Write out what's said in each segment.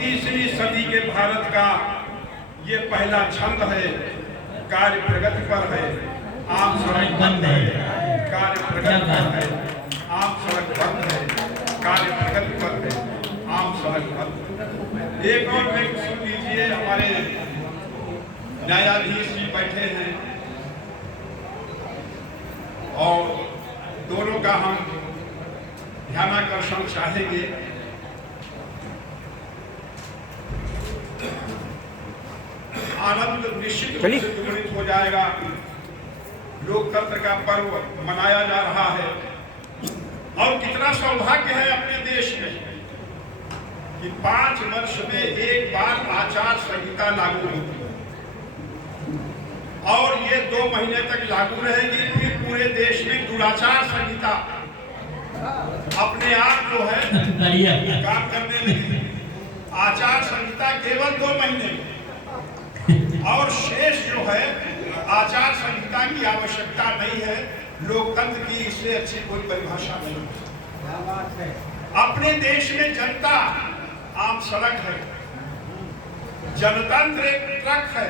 तीसरी सदी के भारत का ये पहला छंद है। कार्य प्रगति पर है, आम सड़क बंद है। कार्य प्रगति पर है, आम सड़क बंद है। कार्य प्रगति पर है, आम सड़क बंद। एक और व्यक्ति सुन लीजिए, हमारे न्यायाधीश जी बैठे हैं और दोनों का हम ध्यानाकर्षण चाहेंगे। आनंद निश्चित रूप से द्विगुणित हो जाएगा। लोकतंत्र का पर्व मनाया जा रहा है और कितना सौभाग्य है अपने देश में कि 5 वर्ष में एक बार आचार संहिता लागू होती है और ये 2 महीने तक लागू रहेगी। फिर पूरे देश में दुराचार संहिता अपने आप जो है काम करने लगी। आचार संहिता केवल 2 महीने में और शेष जो है आचार संहिता की आवश्यकता नहीं है। लोकतंत्र की इससे अच्छी कोई परिभाषा नहीं है। अपने देश में जनता आम सड़क है, जनतंत्र एक ट्रक है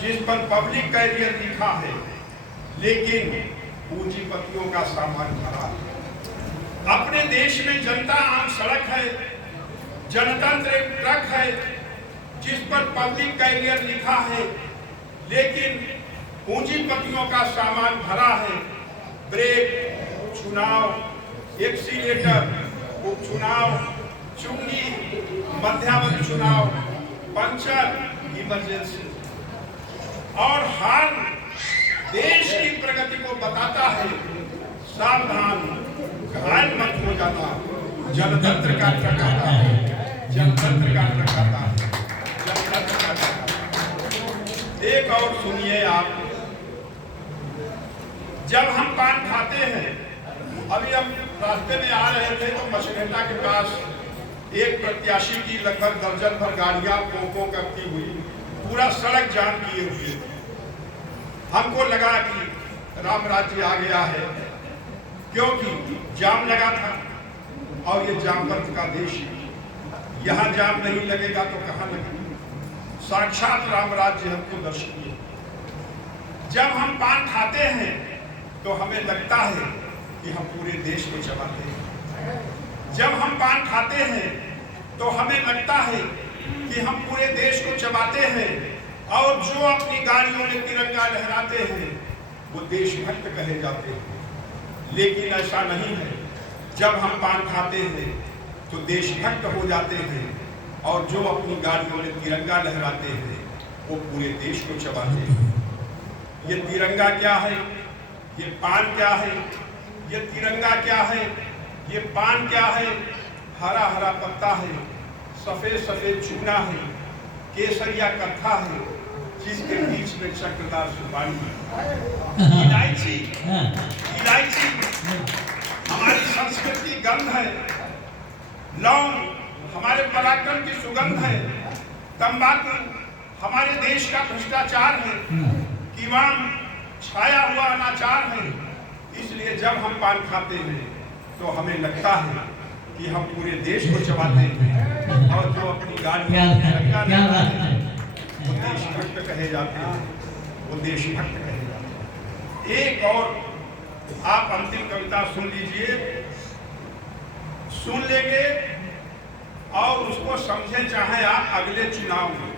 जिस पर पब्लिक कैरियर लिखा है, लेकिन पूंजीपतियों का सामान भरा है। अपने देश में जनता आम सड़क है, जनतंत्र एक ट्रक है जिस पर पब्लिक कैरियर लिखा है, लेकिन पूंजीपतियों का सामान भरा है। ब्रेक, चुनाव, एक्सीलेटर, उपचुनाव, चुंगी, मध्यावधि चुनाव, पंचर, इमरजेंसी और हर देश की प्रगति को बताता है। सावधान, घायल मत हो जाना, जनतंत्र का ट्रक आता है, जनतंत्र का ट्रक आता है, जनतंत्र का ट्रक आता है। एक और सुनिए आप, जब हम पान खाते हैं, अभी हम रास्ते में आ रहे थे तो मछघंटा के पास एक प्रत्याशी की लगभग दर्जन भर गाड़ियां पोंको करती हुई पूरा सड़क जाम किए हुए थे। हमको लगा कि राम राज्य आ गया है, क्योंकि जाम लगा था और ये जामवंत का देश है। यहाँ जाम नहीं लगेगा तो कहाँ लगेगा? साक्षात राम राज्य हमको दर्शनीय। जब हम पान खाते हैं तो हमें लगता है कि हम पूरे देश को चलाते हैं। जब हम पान खाते हैं तो हमें लगता है कि हम पूरे देश को चलाते हैं और जो अपनी गाड़ियों में तिरंगा लहराते हैं वो देशभक्त कहे जाते हैं। लेकिन ऐसा नहीं है। जब हम पान खाते हैं तो देशभक्त हो जाते हैं और जो अपनी गाड़ियों में तिरंगा लहराते हैं वो पूरे देश को चलाते हैं। ये तिरंगा क्या है? ये पान क्या है? ये तिरंगा क्या है? ये पान क्या है? हरा हरा पत्ता है, सफेद सफेद चूना है, केसरिया कत्था है, जिसके बीच में चक्रदार सुपारी है। इलायची, इलायची हमारी संस्कृति गंध है। लौंग हमारे पराक्रम की सुगंध है। तंबाकू हमारे देश का भ्रष्टाचार है। कीवाम छाया हुआ अनाचार है। इसलिए जब हम पान खाते हैं तो हमें लगता है कि हम पूरे देश को चबाते हैं और जो अपनी गाड़ियां वो देशभक्त कहे जाते हैं, वो देशभक्त कहे जाते हैं। एक और आप अंतिम कविता सुन लीजिए, सुन लेंगे और उसको समझे चाहे आप अगले चुनाव में,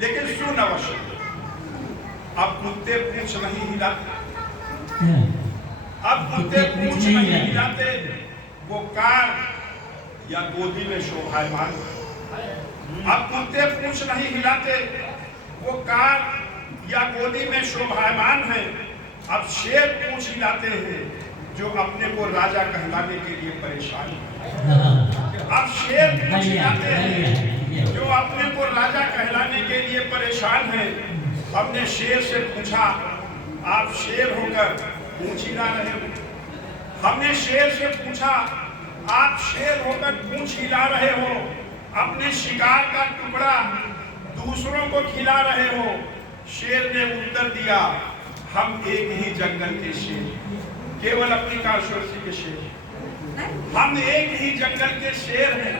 लेकिन सुन अवश्य। अब कुत्ते पूंछ नहीं हिलाते, अब कुत्ते पूंछ नहीं हिलाते, वो कार या गोदी में शोभायमान। अब कुत्ते पूंछ नहीं हिलाते, वो कार या गोदी में शोभायमान है। अब शेर पूंछ हिलाते हैं जो अपने को राजा कहलाने के लिए परेशान है। अब शेर पूंछ हिलाते हैं जो अपने को राजा कहलाने के लिए परेशान है। हमने शेर से पूछा, आप शेर होकर पूंछ हिला रहे हो? हमने शेर से पूछा, आप शेर होकर पूंछ हिला रहे हो? अपने शिकार का टुकड़ा दूसरों को खिला रहे हो? शेर ने उत्तर दिया, हम एक ही जंगल के शेर, केवल अपनी काशोर्सी के शेर। हम एक ही जंगल के शेर हैं।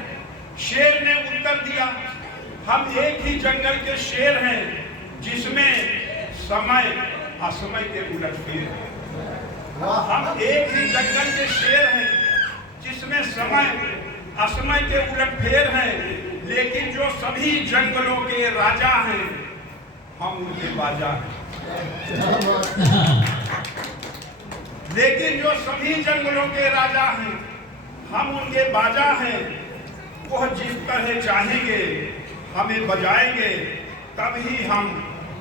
शेर ने उत्तर दिया, हम एक ही जंगल के शेर हैं जिसमें समय असमय के उलटफेर है। हम एक ही जंगल के शेर हैं जिसमें समय असमय के उलटफेर हैं, लेकिन जो सभी जंगलों के राजा हैं हम उनके बाजा हैं। लेकिन जो सभी जंगलों के राजा हैं हम उनके बाजा हैं। वह जिस तरह चाहेंगे हमें बजाएंगे, तभी हम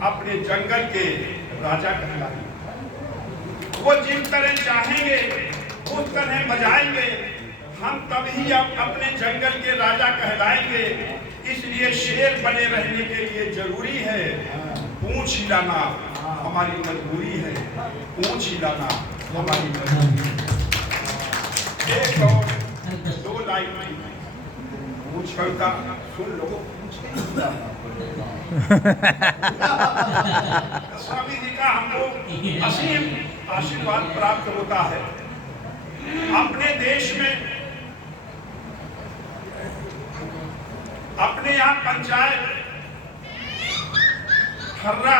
अपने जंगल के राजा कहलाएंगे। वो जिस तरह चाहेंगे उस तरह बजाएंगे, हम तभी अपने जंगल के राजा कहलाएंगे। इसलिए शेर बने रहने के लिए जरूरी है पूंछ हिलाना हमारी मजबूरी है। पूंछ हिलाना हमारी मजबूरी है। एक और दो लाइन पूछ करता सुन लो। स्वामी जी का हमको असीम आशीर्वाद प्राप्त होता है। अपने देश में अपने यहाँ पंचायत, हर्रा